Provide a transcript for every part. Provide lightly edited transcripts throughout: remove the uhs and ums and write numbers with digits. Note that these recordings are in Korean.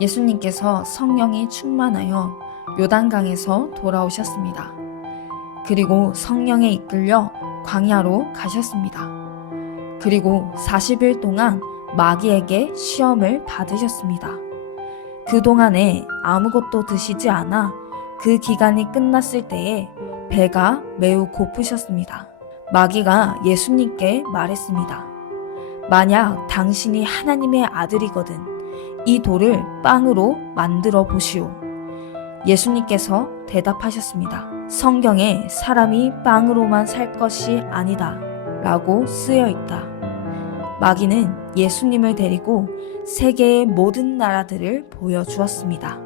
예수님께서 성령이 충만하여 요단강에서 돌아오셨습니다. 그리고 성령에 이끌려 광야로 가셨습니다. 그리고 40일 동안 마귀에게 시험을 받으셨습니다. 그동안에 아무것도 드시지 않아 그 기간이 끝났을 때에 배가 매우 고프셨습니다. 마귀가 예수님께 말했습니다. 만약 당신이 하나님의 아들이거든 이 돌을 빵으로 만들어 보시오. 예수님께서 대답하셨습니다. 성경에 사람이 빵으로만 살 것이 아니다 라고 쓰여 있다. 마귀는 예수님을 데리고 세계의 모든 나라들을 보여주었습니다.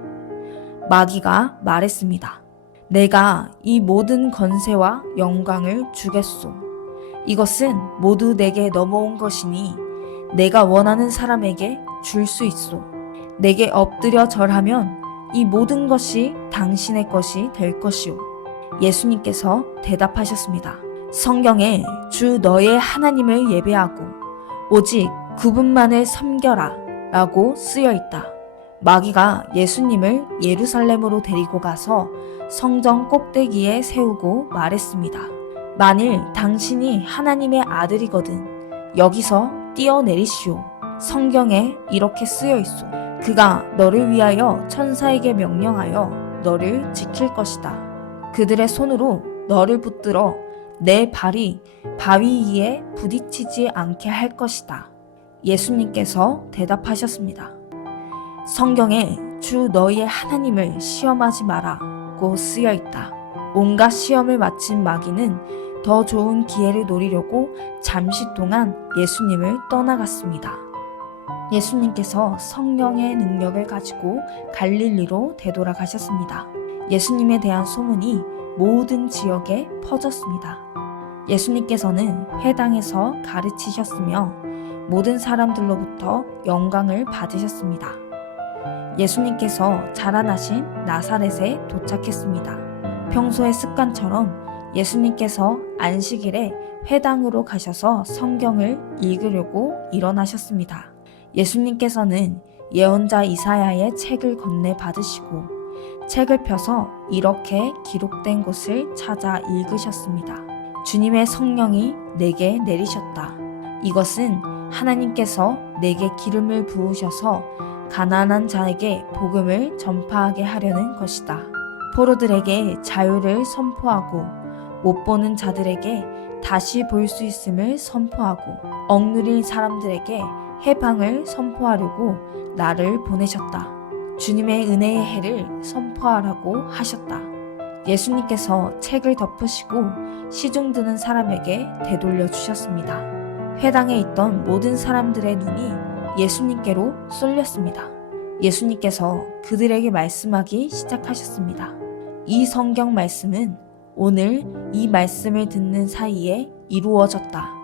마귀가 말했습니다. 내가 이 모든 건세와 영광을 주겠소. 이것은 모두 내게 넘어온 것이니 내가 원하는 사람에게 줄 수 있소. 내게 엎드려 절하면 이 모든 것이 당신의 것이 될 것이오. 예수님께서 대답하셨습니다. 성경에 주 너의 하나님을 예배하고 오직 그분만을 섬겨라 라고 쓰여 있다. 마귀가 예수님을 예루살렘으로 데리고 가서 성전 꼭대기에 세우고 말했습니다. 만일 당신이 하나님의 아들이거든 여기서 뛰어내리시오. 성경에 이렇게 쓰여 있소. 그가 너를 위하여 천사에게 명령하여 너를 지킬 것이다. 그들의 손으로 너를 붙들어 내 발이 바위 위에 부딪히지 않게 할 것이다. 예수님께서 대답하셨습니다. 성경에 주 너희의 하나님을 시험하지 마라고 쓰여 있다. 온갖 시험을 마친 마귀는 더 좋은 기회를 노리려고 잠시 동안 예수님을 떠나갔습니다. 예수님께서 성령의 능력을 가지고 갈릴리로 되돌아가셨습니다. 예수님에 대한 소문이 모든 지역에 퍼졌습니다. 예수님께서는 회당에서 가르치셨으며 모든 사람들로부터 영광을 받으셨습니다. 예수님께서 자라나신 나사렛에 도착했습니다. 평소의 습관처럼 예수님께서 안식일에 회당으로 가셔서 성경을 읽으려고 일어나셨습니다. 예수님께서는 예언자 이사야의 책을 건네 받으시고 책을 펴서 이렇게 기록된 곳을 찾아 읽으셨습니다. 주님의 성령이 내게 내리셨다. 이것은 하나님께서 내게 기름을 부으셔서 가난한 자에게 복음을 전파하게 하려는 것이다. 포로들에게 자유를 선포하고 못 보는 자들에게 다시 볼 수 있음을 선포하고 억누린 사람들에게 해방을 선포하려고 나를 보내셨다. 주님의 은혜의 해를 선포하라고 하셨다. 예수님께서 책을 덮으시고 시중 드는 사람에게 되돌려 주셨습니다. 회당에 있던 모든 사람들의 눈이 예수님께로 쏠렸습니다. 예수님께서 그들에게 말씀하기 시작하셨습니다. 이 성경 말씀은 오늘 이 말씀을 듣는 사이에 이루어졌다.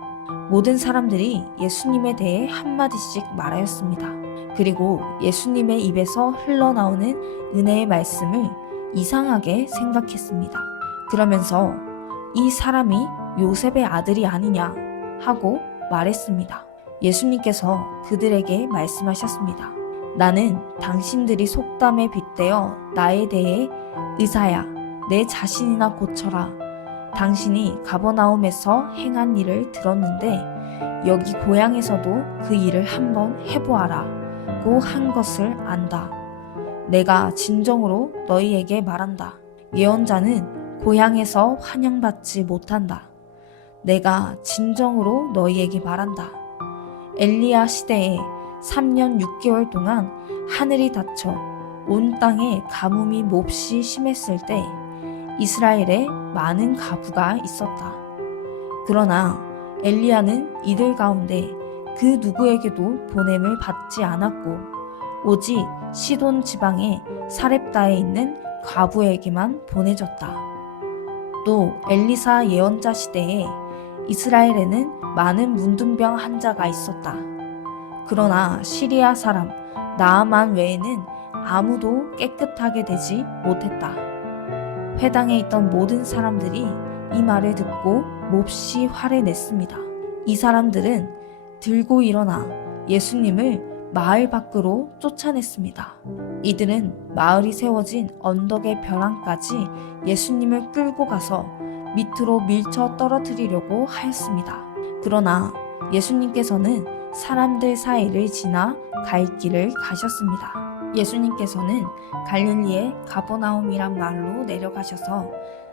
모든 사람들이 예수님에 대해 한마디씩 말하였습니다. 그리고 예수님의 입에서 흘러나오는 은혜의 말씀을 이상하게 생각했습니다. 그러면서 이 사람이 요셉의 아들이 아니냐 하고 말했습니다. 예수님께서 그들에게 말씀하셨습니다. 나는 당신들이 속담에 빗대어 나에 대해 의사야, 내 자신이나 고쳐라. 당신이 가버나움에서 행한 일을 들었는데 여기 고향에서도 그 일을 한번 해보아라고 한 것을 안다. 내가 진정으로 너희에게 말한다. 예언자는 고향에서 환영받지 못한다. 내가 진정으로 너희에게 말한다. 엘리야 시대에 3년 6개월 동안 하늘이 닫혀 온 땅에 가뭄이 몹시 심했을 때 이스라엘에 많은 가부가 있었다. 그러나 엘리야는 이들 가운데 그 누구에게도 보냄을 받지 않았고 오직 시돈 지방의 사렙다에 있는 과부에게만 보내졌다. 또 엘리사 예언자 시대에 이스라엘에는 많은 문둥병 환자가 있었다. 그러나 시리아 사람 나아만 외에는 아무도 깨끗하게 되지 못했다. 회당에 있던 모든 사람들이 이 말을 듣고 몹시 화를 냈습니다. 이 사람들은 들고 일어나 예수님을 마을 밖으로 쫓아냈습니다. 이들은 마을이 세워진 언덕의 벼랑까지 예수님을 끌고 가서 밑으로 밀쳐 떨어뜨리려고 하였습니다. 그러나 예수님께서는 사람들 사이를 지나 갈 길을 가셨습니다. 예수님께서는 갈릴리의 가버나움이란 마을로 내려가셔서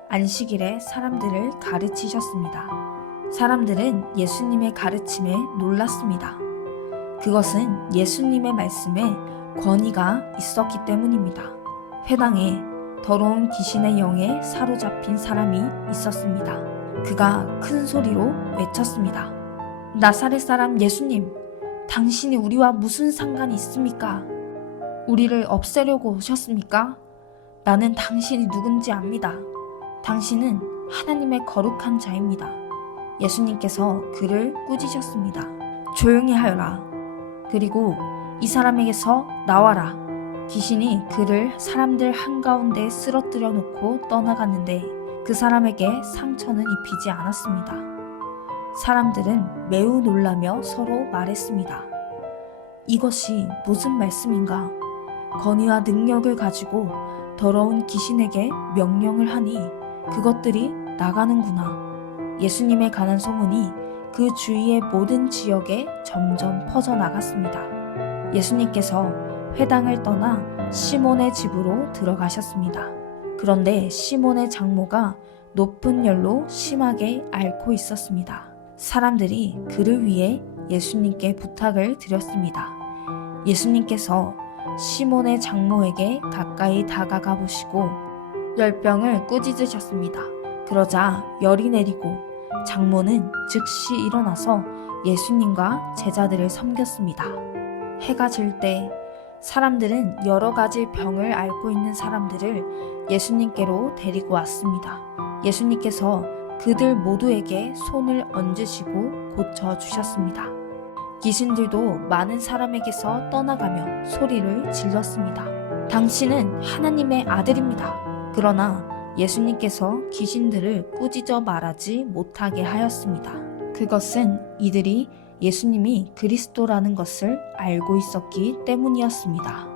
안식일에 사람들을 가르치셨습니다. 사람들은 예수님의 가르침에 놀랐습니다. 그것은 예수님의 말씀에 권위가 있었기 때문입니다. 회당에 더러운 귀신의 영에 사로잡힌 사람이 있었습니다. 그가 큰 소리로 외쳤습니다. 나사렛 사람 예수님, 당신이 우리와 무슨 상관이 있습니까? 우리를 없애려고 오셨습니까? 나는 당신이 누군지 압니다. 당신은 하나님의 거룩한 자입니다. 예수님께서 그를 꾸짖으셨습니다. 조용히 하여라. 그리고 이 사람에게서 나와라. 귀신이 그를 사람들 한가운데 쓰러뜨려 놓고 떠나갔는데 그 사람에게 상처는 입히지 않았습니다. 사람들은 매우 놀라며 서로 말했습니다. 이것이 무슨 말씀인가? 권위와 능력을 가지고 더러운 귀신에게 명령을 하니 그것들이 나가는구나. 예수님에 관한 소문이 그 주위의 모든 지역에 점점 퍼져나갔습니다. 예수님께서 회당을 떠나 시몬의 집으로 들어가셨습니다. 그런데 시몬의 장모가 높은 열로 심하게 앓고 있었습니다. 사람들이 그를 위해 예수님께 부탁을 드렸습니다. 예수님께서 시몬의 장모에게 가까이 다가가 보시고 열병을 꾸짖으셨습니다. 그러자 열이 내리고 장모는 즉시 일어나서 예수님과 제자들을 섬겼습니다. 해가 질 때 사람들은 여러 가지 병을 앓고 있는 사람들을 예수님께로 데리고 왔습니다. 예수님께서 그들 모두에게 손을 얹으시고 고쳐주셨습니다. 귀신들도 많은 사람에게서 떠나가며 소리를 질렀습니다. 당신은 하나님의 아들입니다. 그러나 예수님께서 귀신들을 꾸짖어 말하지 못하게 하였습니다. 그것은 이들이 예수님이 그리스도라는 것을 알고 있었기 때문이었습니다.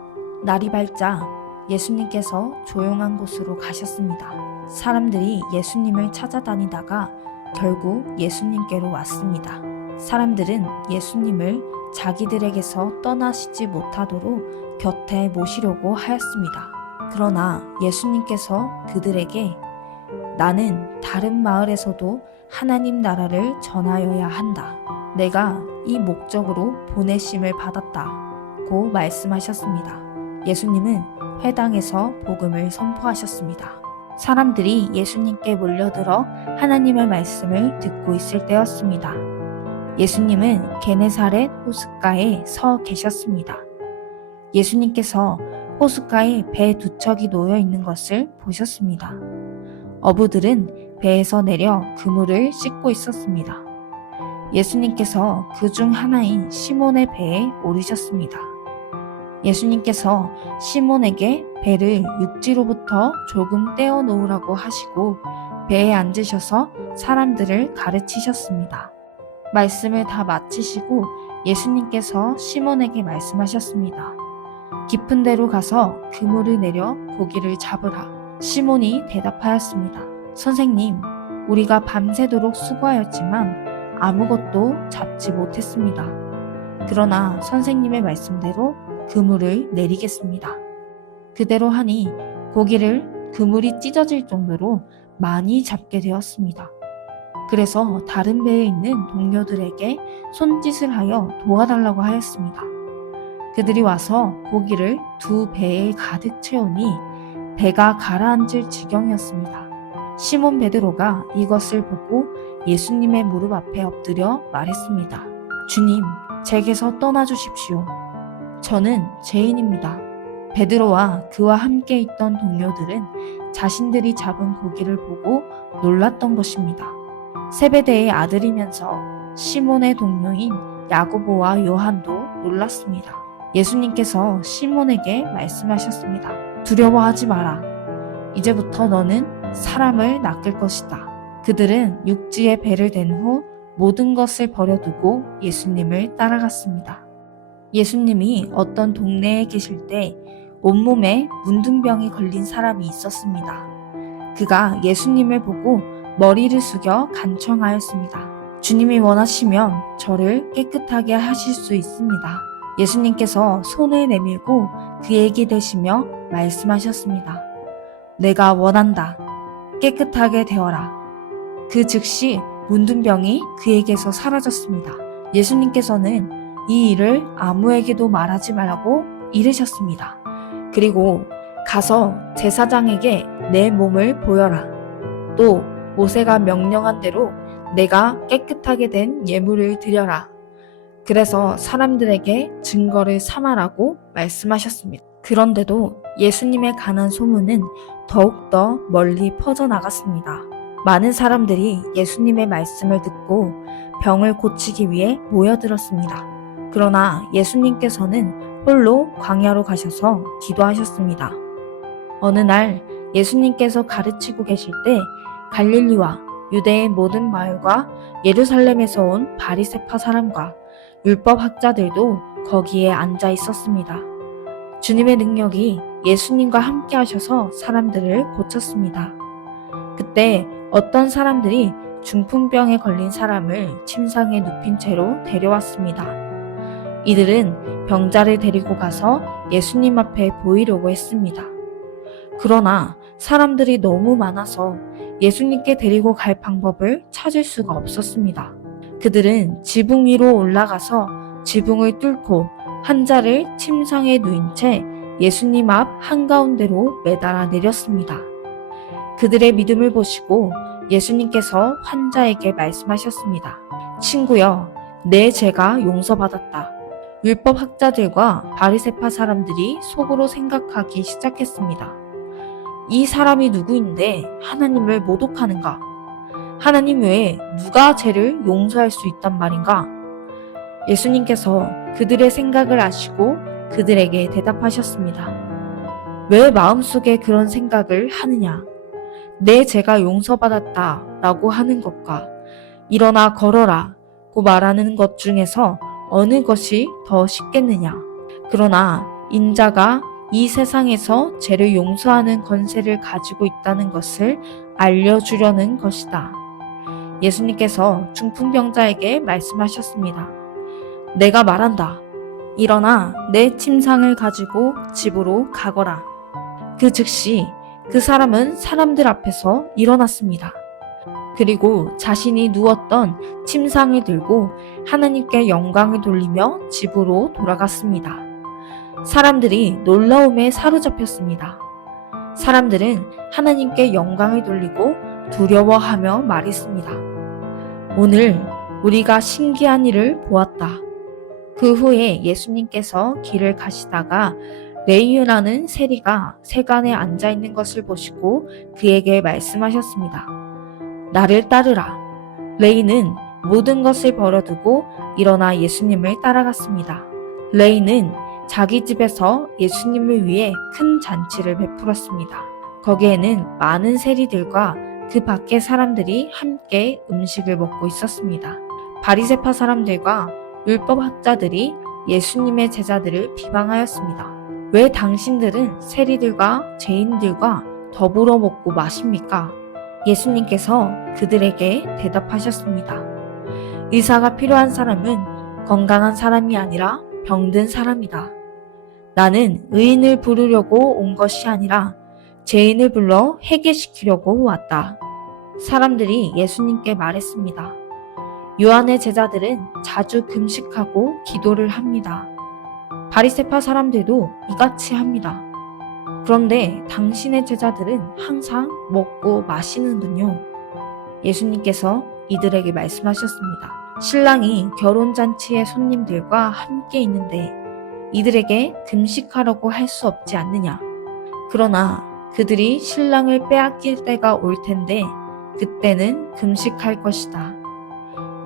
날이 밝자 예수님께서 조용한 곳으로 가셨습니다. 사람들이 예수님을 찾아다니다가 결국 예수님께로 왔습니다. 사람들은 예수님을 자기들에게서 떠나시지 못하도록 곁에 모시려고 하였습니다. 그러나 예수님께서 그들에게 나는 다른 마을에서도 하나님 나라를 전하여야 한다. 내가 이 목적으로 보내심을 받았다고 말씀하셨습니다. 예수님은 회당에서 복음을 선포하셨습니다. 사람들이 예수님께 몰려들어 하나님의 말씀을 듣고 있을 때였습니다. 예수님은 게네사렛 호숫가에 서 계셨습니다. 예수님께서 호숫가에 배 두 척이 놓여 있는 것을 보셨습니다. 어부들은 배에서 내려 그물을 씻고 있었습니다. 예수님께서 그 중 하나인 시몬의 배에 오르셨습니다. 예수님께서 시몬에게 배를 육지로부터 조금 떼어 놓으라고 하시고 배에 앉으셔서 사람들을 가르치셨습니다. 말씀을 다 마치시고 예수님께서 시몬에게 말씀하셨습니다. 깊은 데로 가서 그물을 내려 고기를 잡으라. 시몬이 대답하였습니다. 선생님, 우리가 밤새도록 수고하였지만 아무것도 잡지 못했습니다. 그러나 선생님의 말씀대로 그물을 내리겠습니다. 그대로 하니 고기를 그물이 찢어질 정도로 많이 잡게 되었습니다. 그래서 다른 배에 있는 동료들에게 손짓을 하여 도와달라고 하였습니다. 그들이 와서 고기를 두 배에 가득 채우니 배가 가라앉을 지경이었습니다. 시몬 베드로가 이것을 보고 예수님의 무릎 앞에 엎드려 말했습니다. 주님, 제게서 떠나주십시오. 저는 죄인입니다. 베드로와 그와 함께 있던 동료들은 자신들이 잡은 고기를 보고 놀랐던 것입니다. 세베대의 아들이면서 시몬의 동료인 야고보와 요한도 놀랐습니다. 예수님께서 시몬에게 말씀하셨습니다. 두려워하지 마라. 이제부터 너는 사람을 낚을 것이다. 그들은 육지에 배를 댄 후 모든 것을 버려두고 예수님을 따라갔습니다. 예수님이 어떤 동네에 계실 때 온몸에 문둥병이 걸린 사람이 있었습니다. 그가 예수님을 보고 머리를 숙여 간청하였습니다. 주님이 원하시면 저를 깨끗하게 하실 수 있습니다. 예수님께서 손을 내밀고 그에게 대시며 말씀하셨습니다. 내가 원한다. 깨끗하게 되어라. 그 즉시 문둥병이 그에게서 사라졌습니다. 예수님께서는 이 일을 아무에게도 말하지 말라고 이르셨습니다. 그리고 가서 제사장에게 내 몸을 보여라. 또 모세가 명령한 대로 내가 깨끗하게 된 예물을 드려라. 그래서 사람들에게 증거를 삼아라고 말씀하셨습니다. 그런데도 예수님에 관한 소문은 더욱더 멀리 퍼져나갔습니다. 많은 사람들이 예수님의 말씀을 듣고 병을 고치기 위해 모여들었습니다. 그러나 예수님께서는 홀로 광야로 가셔서 기도하셨습니다. 어느 날 예수님께서 가르치고 계실 때 갈릴리와 유대의 모든 마을과 예루살렘에서 온 바리새파 사람과 율법 학자들도 거기에 앉아 있었습니다. 주님의 능력이 예수님과 함께 하셔서 사람들을 고쳤습니다. 그때 어떤 사람들이 중풍병에 걸린 사람을 침상에 눕힌 채로 데려왔습니다. 이들은 병자를 데리고 가서 예수님 앞에 보이려고 했습니다. 그러나 사람들이 너무 많아서 예수님께 데리고 갈 방법을 찾을 수가 없었습니다. 그들은 지붕 위로 올라가서 지붕을 뚫고 환자를 침상에 누인 채 예수님 앞 한가운데로 매달아 내렸습니다. 그들의 믿음을 보시고 예수님께서 환자에게 말씀하셨습니다. 친구여, 내 죄가 용서받았다. 율법 학자들과 바리새파 사람들이 속으로 생각하기 시작했습니다. 이 사람이 누구인데 하나님을 모독하는가? 하나님 외에 누가 죄를 용서할 수 있단 말인가? 예수님께서 그들의 생각을 아시고 그들에게 대답하셨습니다. 왜 마음속에 그런 생각을 하느냐? 내 죄가 용서받았다 라고 하는 것과 일어나 걸어라 고 말하는 것 중에서 어느 것이 더 쉽겠느냐? 그러나 인자가 이 세상에서 죄를 용서하는 권세를 가지고 있다는 것을 알려주려는 것이다. 예수님께서 중풍병자에게 말씀하셨습니다. 내가 말한다. 일어나 내 침상을 가지고 집으로 가거라. 그 즉시 그 사람은 사람들 앞에서 일어났습니다. 그리고 자신이 누웠던 침상을 들고 하나님께 영광을 돌리며 집으로 돌아갔습니다. 사람들이 놀라움에 사로잡혔습니다. 사람들은 하나님께 영광을 돌리고 두려워하며 말했습니다. 오늘 우리가 신기한 일을 보았다. 그 후에 예수님께서 길을 가시다가 레이유라는 세리가 세간에 앉아 있는 것을 보시고 그에게 말씀하셨습니다. 나를 따르라. 레이는 모든 것을 버려두고 일어나 예수님을 따라갔습니다. 레이는 자기 집에서 예수님을 위해 큰 잔치를 베풀었습니다. 거기에는 많은 세리들과 그 밖의 사람들이 함께 음식을 먹고 있었습니다. 바리새파 사람들과 율법 학자들이 예수님의 제자들을 비방하였습니다. 왜 당신들은 세리들과 죄인들과 더불어 먹고 마십니까? 예수님께서 그들에게 대답하셨습니다. 의사가 필요한 사람은 건강한 사람이 아니라 병든 사람이다. 나는 의인을 부르려고 온 것이 아니라 죄인을 불러 회개시키려고 왔다. 사람들이 예수님께 말했습니다. 요한의 제자들은 자주 금식하고 기도를 합니다. 바리새파 사람들도 이같이 합니다. 그런데 당신의 제자들은 항상 먹고 마시는군요. 예수님께서 이들에게 말씀하셨습니다. 신랑이 결혼잔치의 손님들과 함께 있는데 이들에게 금식하라고 할 수 없지 않느냐. 그러나 그들이 신랑을 빼앗길 때가 올 텐데 그때는 금식할 것이다.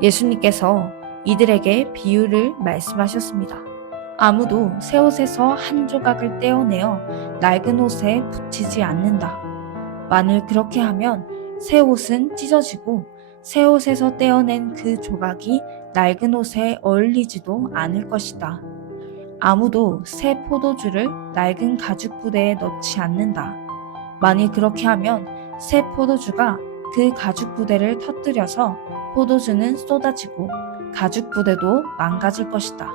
예수님께서 이들에게 비유를 말씀하셨습니다. 아무도 새 옷에서 한 조각을 떼어내어 낡은 옷에 붙이지 않는다. 만일 그렇게 하면 새 옷은 찢어지고 새 옷에서 떼어낸 그 조각이 낡은 옷에 어울리지도 않을 것이다. 아무도 새 포도주를 낡은 가죽 부대에 넣지 않는다. 만일 그렇게 하면 새 포도주가 그 가죽 부대를 터뜨려서 포도주는 쏟아지고 가죽 부대도 망가질 것이다.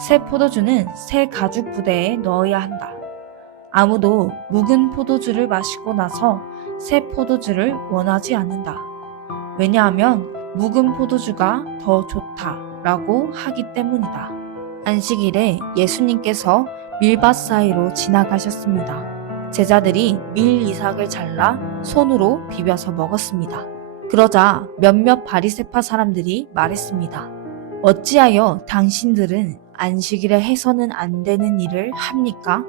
새 포도주는 새 가죽 부대에 넣어야 한다. 아무도 묵은 포도주를 마시고 나서 새 포도주를 원하지 않는다. 왜냐하면 묵은 포도주가 더 좋다라고 하기 때문이다. 안식일에 예수님께서 밀밭 사이로 지나가셨습니다. 제자들이 밀 이삭을 잘라 손으로 비벼서 먹었습니다. 그러자 몇몇 바리새파 사람들이 말했습니다. 어찌하여 당신들은 안식일에 해서는 안 되는 일을 합니까?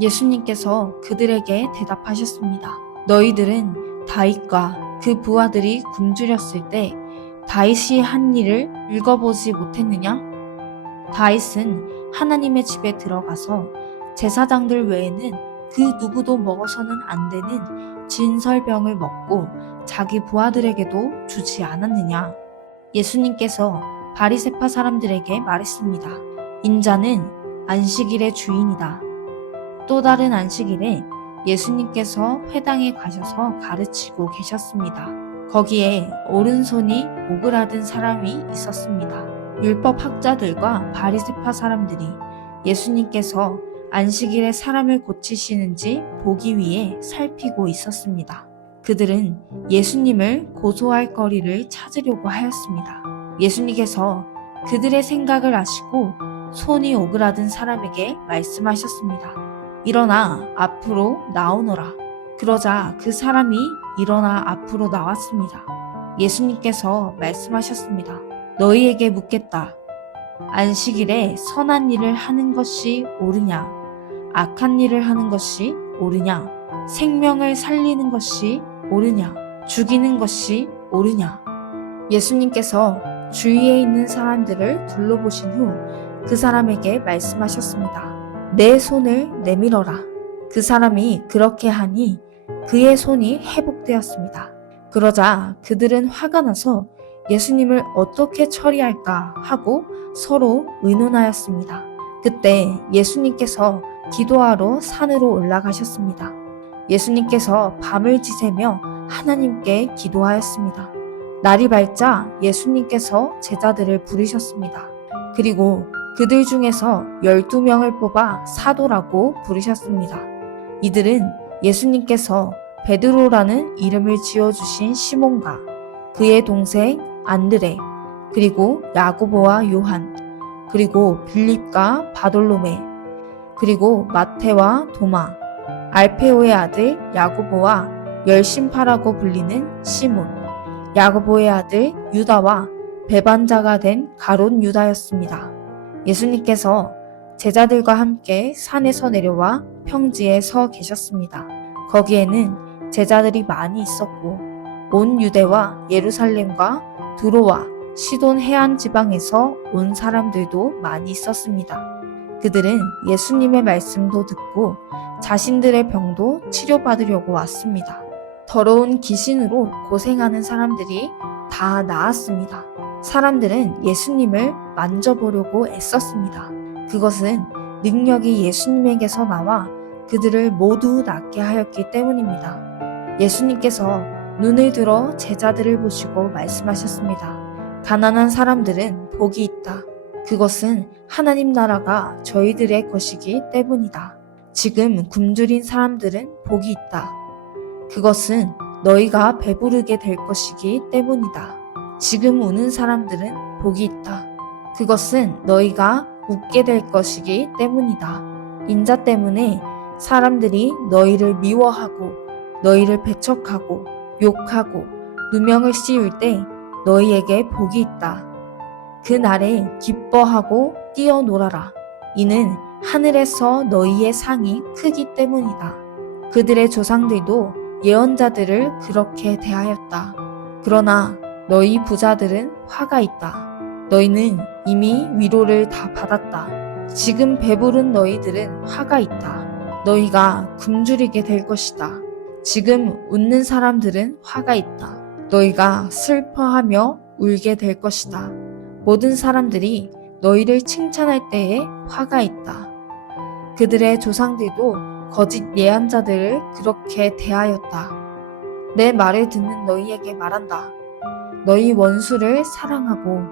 예수님께서 그들에게 대답하셨습니다. 너희들은 다윗과 그 부하들이 굶주렸을 때 다윗이 한 일을 읽어보지 못했느냐? 다윗은 하나님의 집에 들어가서 제사장들 외에는 그 누구도 먹어서는 안 되는 진설병을 먹고 자기 부하들에게도 주지 않았느냐? 예수님께서 바리새파 사람들에게 말했습니다. 인자는 안식일의 주인이다. 또 다른 안식일에 예수님께서 회당에 가셔서 가르치고 계셨습니다. 거기에 오른손이 오그라든 사람이 있었습니다. 율법 학자들과 바리새파 사람들이 예수님께서 안식일에 사람을 고치시는지 보기 위해 살피고 있었습니다. 그들은 예수님을 고소할 거리를 찾으려고 하였습니다. 예수님께서 그들의 생각을 아시고 손이 오그라든 사람에게 말씀하셨습니다. 일어나 앞으로 나오너라. 그러자 그 사람이 일어나 앞으로 나왔습니다. 예수님께서 말씀하셨습니다. 너희에게 묻겠다. 안식일에 선한 일을 하는 것이 옳으냐? 악한 일을 하는 것이 옳으냐? 생명을 살리는 것이 옳으냐? 죽이는 것이 옳으냐? 예수님께서 주위에 있는 사람들을 둘러보신 후 그 사람에게 말씀하셨습니다. 내 손을 내밀어라. 그 사람이 그렇게 하니 그의 손이 회복되었습니다. 그러자 그들은 화가 나서 예수님을 어떻게 처리할까 하고 서로 의논하였습니다. 그때 예수님께서 기도하러 산으로 올라가셨습니다. 예수님께서 밤을 지새며 하나님께 기도하였습니다. 날이 밝자 예수님께서 제자들을 부르셨습니다. 그리고 그들 중에서 12명을 뽑아 사도라고 부르셨습니다. 이들은 예수님께서 베드로라는 이름을 지어주신 시몬과 그의 동생 안드레, 그리고 야고보와 요한, 그리고 빌립과 바돌로메, 그리고 마테와 도마, 알페오의 아들 야고보와 열심파라고 불리는 시몬, 야고보의 아들 유다와 배반자가 된 가롯 유다였습니다. 예수님께서 제자들과 함께 산에서 내려와 평지에 서 계셨습니다. 거기에는 제자들이 많이 있었고 온 유대와 예루살렘과 두로와 시돈 해안 지방에서 온 사람들도 많이 있었습니다. 그들은 예수님의 말씀도 듣고 자신들의 병도 치료받으려고 왔습니다. 더러운 귀신으로 고생하는 사람들이 다 나았습니다. 사람들은 예수님을 만져보려고 애썼습니다. 그것은 능력이 예수님에게서 나와 그들을 모두 낫게 하였기 때문입니다. 예수님께서 눈을 들어 제자들을 보시고 말씀하셨습니다. 가난한 사람들은 복이 있다. 그것은 하나님 나라가 저희들의 것이기 때문이다. 지금 굶주린 사람들은 복이 있다. 그것은 너희가 배부르게 될 것이기 때문이다. 지금 우는 사람들은 복이 있다. 그것은 너희가 웃게 될 것이기 때문이다. 인자 때문에 사람들이 너희를 미워하고 너희를 배척하고 욕하고 누명을 씌울 때 너희에게 복이 있다. 그 날에 기뻐하고 뛰어놀아라. 이는 하늘에서 너희의 상이 크기 때문이다. 그들의 조상들도 예언자들을 그렇게 대하였다. 그러나 너희 부자들은 화가 있다. 너희는 이미 위로를 다 받았다. 지금 배부른 너희들은 화가 있다. 너희가 굶주리게 될 것이다. 지금 웃는 사람들은 화가 있다. 너희가 슬퍼하며 울게 될 것이다. 모든 사람들이 너희를 칭찬할 때에 화가 있다. 그들의 조상들도 거짓 예언자들을 그렇게 대하였다. 내 말을 듣는 너희에게 말한다. 너희 원수를 사랑하고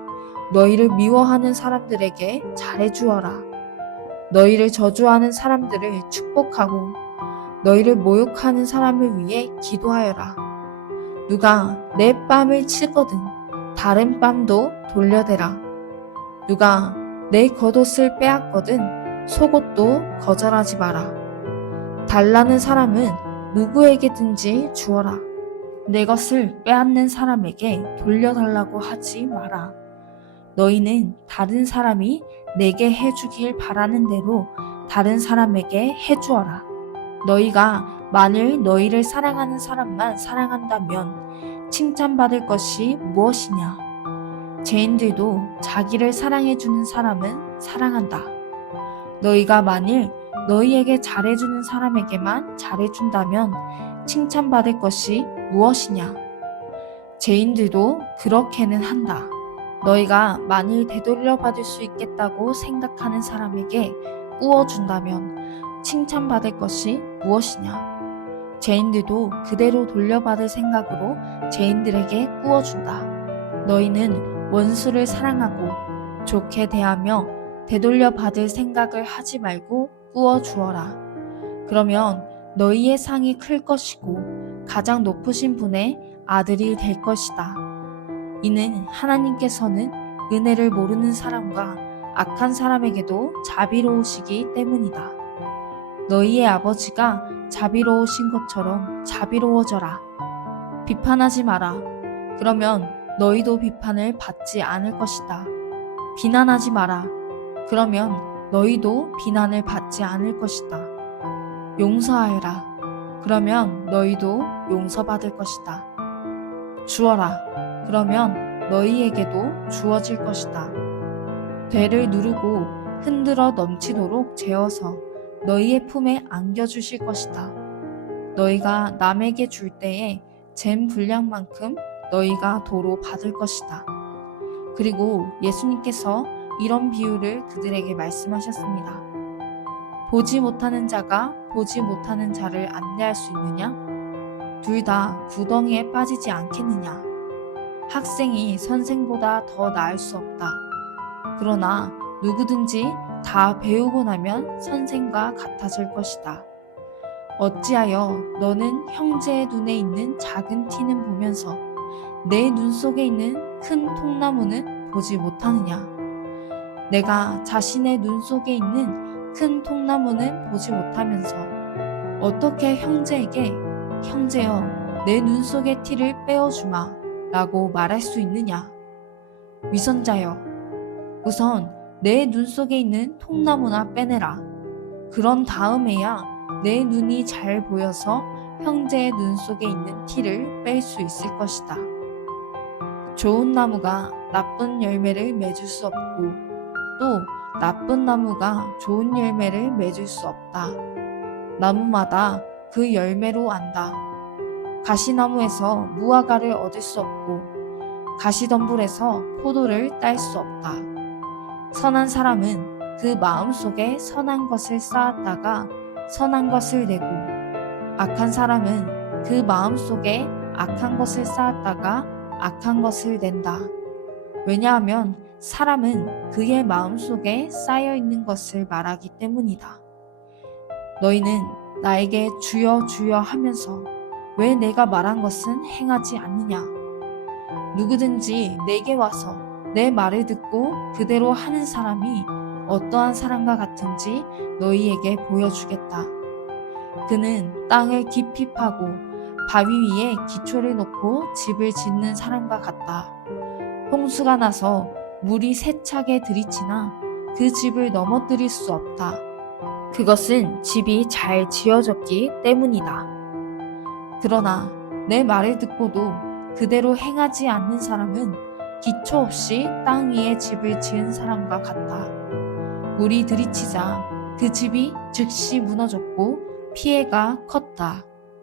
너희를 미워하는 사람들에게 잘해주어라. 너희를 저주하는 사람들을 축복하고 너희를 모욕하는 사람을 위해 기도하여라. 누가 내 뺨을 치거든 다른 뺨도 돌려대라. 누가 내 겉옷을 빼앗거든 속옷도 거절하지 마라. 달라는 사람은 누구에게든지 주어라. 내 것을 빼앗는 사람에게 돌려달라고 하지 마라. 너희는 다른 사람이 내게 해주길 바라는 대로 다른 사람에게 해주어라. 너희가 만일 너희를 사랑하는 사람만 사랑한다면 칭찬받을 것이 무엇이냐? 죄인들도 자기를 사랑해주는 사람은 사랑한다. 너희가 만일 너희에게 잘해주는 사람에게만 잘해준다면 칭찬받을 것이 무엇이냐? 죄인들도 그렇게는 한다. 너희가 만일 되돌려 받을 수 있겠다고 생각하는 사람에게 꾸어준다면 칭찬받을 것이 무엇이냐? 죄인들도 그대로 돌려받을 생각으로 죄인들에게 꾸어준다. 너희는 원수를 사랑하고 좋게 대하며 되돌려 받을 생각을 하지 말고 꾸어주어라. 그러면 너희의 상이 클 것이고 가장 높으신 분의 아들이 될 것이다. 이는 하나님께서는 은혜를 모르는 사람과 악한 사람에게도 자비로우시기 때문이다. 너희의 아버지가 자비로우신 것처럼 자비로워져라. 비판하지 마라. 그러면 너희도 비판을 받지 않을 것이다. 비난하지 마라. 그러면 너희도 비난을 받지 않을 것이다. 용서하여라. 그러면 너희도 용서받을 것이다. 주어라. 그러면 너희에게도 주어질 것이다. 되를 누르고 흔들어 넘치도록 재어서 너희의 품에 안겨주실 것이다. 너희가 남에게 줄 때에 잰 분량만큼 너희가 도로 받을 것이다. 그리고 예수님께서 이런 비유를 그들에게 말씀하셨습니다. 보지 못하는 자가 보지 못하는 자를 안내할 수 있느냐? 둘 다 구덩이에 빠지지 않겠느냐? 학생이 선생보다 더 나을 수 없다. 그러나 누구든지 다 배우고 나면 선생과 같아질 것이다. 어찌하여 너는 형제의 눈에 있는 작은 티는 보면서 내 눈 속에 있는 큰 통나무는 보지 못하느냐? 내가 자신의 눈 속에 있는 큰 통나무는 보지 못하면서 어떻게 형제에게 형제여 내 눈 속의 티를 빼어주마 라고 말할 수 있느냐? 위선자여 우선 내 눈 속에 있는 통나무나 빼내라. 그런 다음에야 내 눈이 잘 보여서 형제의 눈 속에 있는 티를 뺄 수 있을 것이다. 좋은 나무가 나쁜 열매를 맺을 수 없고 또 나쁜 나무가 좋은 열매를 맺을 수 없다. 나무마다 그 열매로 안다. 가시나무에서 무화과를 얻을 수 없고 가시덤불에서 포도를 딸 수 없다. 선한 사람은 그 마음속에 선한 것을 쌓았다가 선한 것을 내고 악한 사람은 그 마음속에 악한 것을 쌓았다가 악한 것을 낸다. 왜냐하면 사람은 그의 마음속에 쌓여있는 것을 말하기 때문이다. 너희는 나에게 주여 주여 하면서 왜 내가 말한 것은 행하지 않느냐? 누구든지 내게 와서 내 말을 듣고 그대로 하는 사람이 어떠한 사람과 같은지 너희에게 보여주겠다. 그는 땅을 깊이 파고 바위 위에 기초를 놓고 집을 짓는 사람과 같다. 홍수가 나서 물이 세차게 들이치나 그 집을 넘어뜨릴 수 없다. 그것은 집이 잘 지어졌기 때문이다. 그러나 내 말을 듣고도 그대로 행하지 않는 사람은 기초 없이 땅 위에 집을 지은 사람과 같다. 물이 들이치자 그 집이 즉시 무너졌고 피해가 컸다.